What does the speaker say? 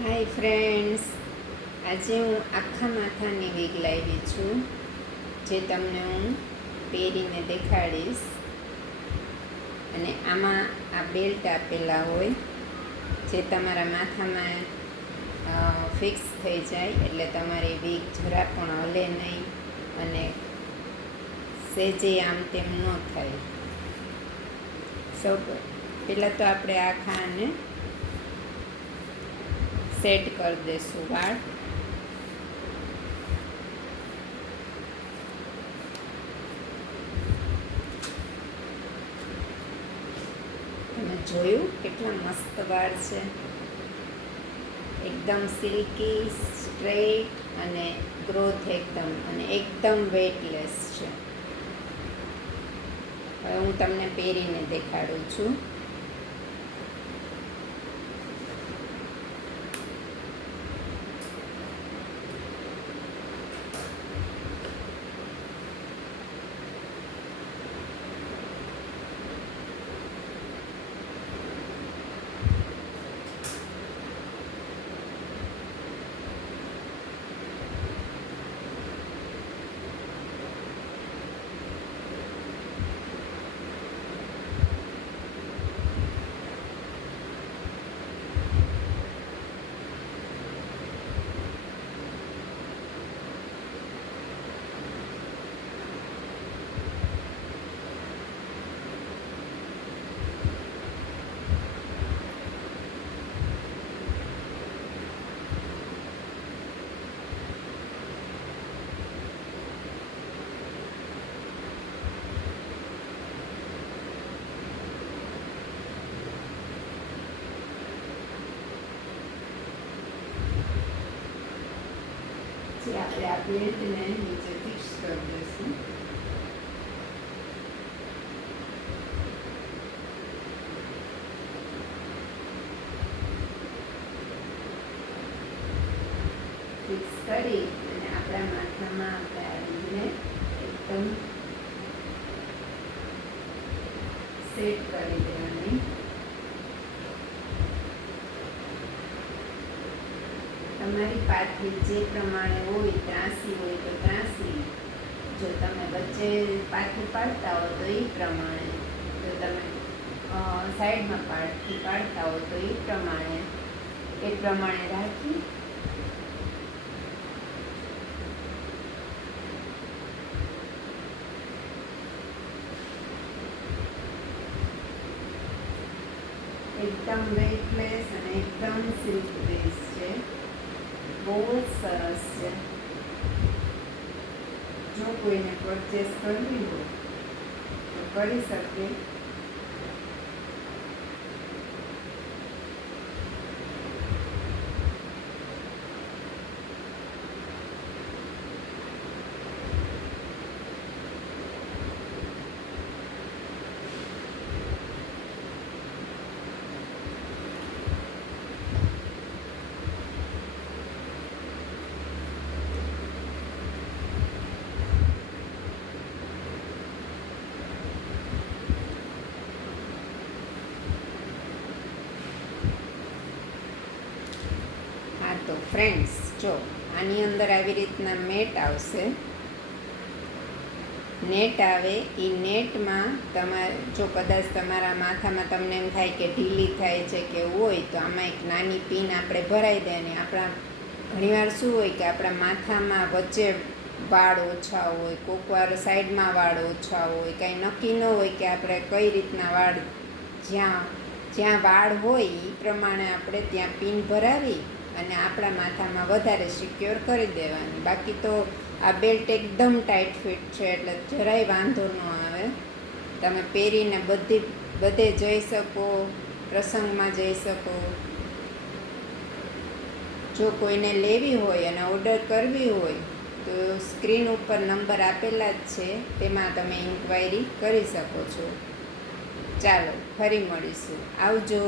Hi friends, આજે હું આખા માથાની વિગ લાવી છું, જે તમને હું પહેરીને દેખાડીશ. અને આમાં આ બેલ્ટ આપેલા હોય, જે તમારા માથામાં ફિક્સ થઈ જાય, એટલે તમારી વિગ જરા પણ હલે નહીં અને સહેજે આમ તેમ ન થાય. પહેલાં તો આપણે આખાને સેટ કરી દઈશું વાળ. તમે જોયું કેટલા મસ્ત વાળ છે, એકદમ સિલ્કી, સ્ટ્રેટ અને ગ્રોથ એકદમ વેટલેસ છે. હવે હું તમને પહેરીને દેખાડું છું. આપણે આ બેલ્ટને નીચે ફિક્સ કરી દઈશું. ફિક્સ કરી અને આપણા માથામાં આપણે આ રીંગને એકદમ સેટ કરી દેવાની. તમારી પાથરી જે પ્રમાણે હોય, ત્રાસી હોય તો ત્રાસી, જો તમે વચ્ચે પાથરી પાડતા હો તો એ પ્રમાણે, જો તમે સાઈડમાં પાથરી પાડતા હો તો એ પ્રમાણે રાખી એકદમ વેટલેસ અને એકદમ સિલ્ક બેઝ છે. બહુ જ સરસ છે. જો કોઈને પરચેસ કરવી હોય તો કરી શકે. તો ફ્રેન્ડ્સ, જો આની અંદર આવી રીતના મેટ આવશે. નેટ આવે એ નેટમાં જો કદાચ તમારા માથામાં તમને એમ થાય કે ઢીલી થાય છે કે હોય, તો આમાં એક નાની પિન આપણે ભરાઈ દે. અને ઘણીવાર શું હોય કે આપણા માથામાં વચ્ચે વાળ ઓછા હોય, કોકવાર સાઈડમાં વાળ ઓછા હોય, કાંઈ નક્કી ન હોય કે આપણે કઈ રીતના વાળ, જ્યાં વાળ હોય એ પ્રમાણે આપણે ત્યાં પિન ભરાવી અને આપણા માથામાં વધારે સિક્યોર કરી દેવાની. બાકી તો આ બેલ્ટ એકદમ ટાઈટ ફિટ છે, એટલે જરાય વાંધો ન આવે. તમે પહેરીને બધે જઈ શકો, પ્રસંગમાં જઈ શકો. જો કોઈને લેવી હોય અને ઓર્ડર કરવી હોય તો સ્ક્રીન ઉપર નંબર આપેલા જ છે, તેમાં તમે ઇન્ક્વાયરી કરી શકો છો. ચાલો, ફરી મળીશું. આવજો.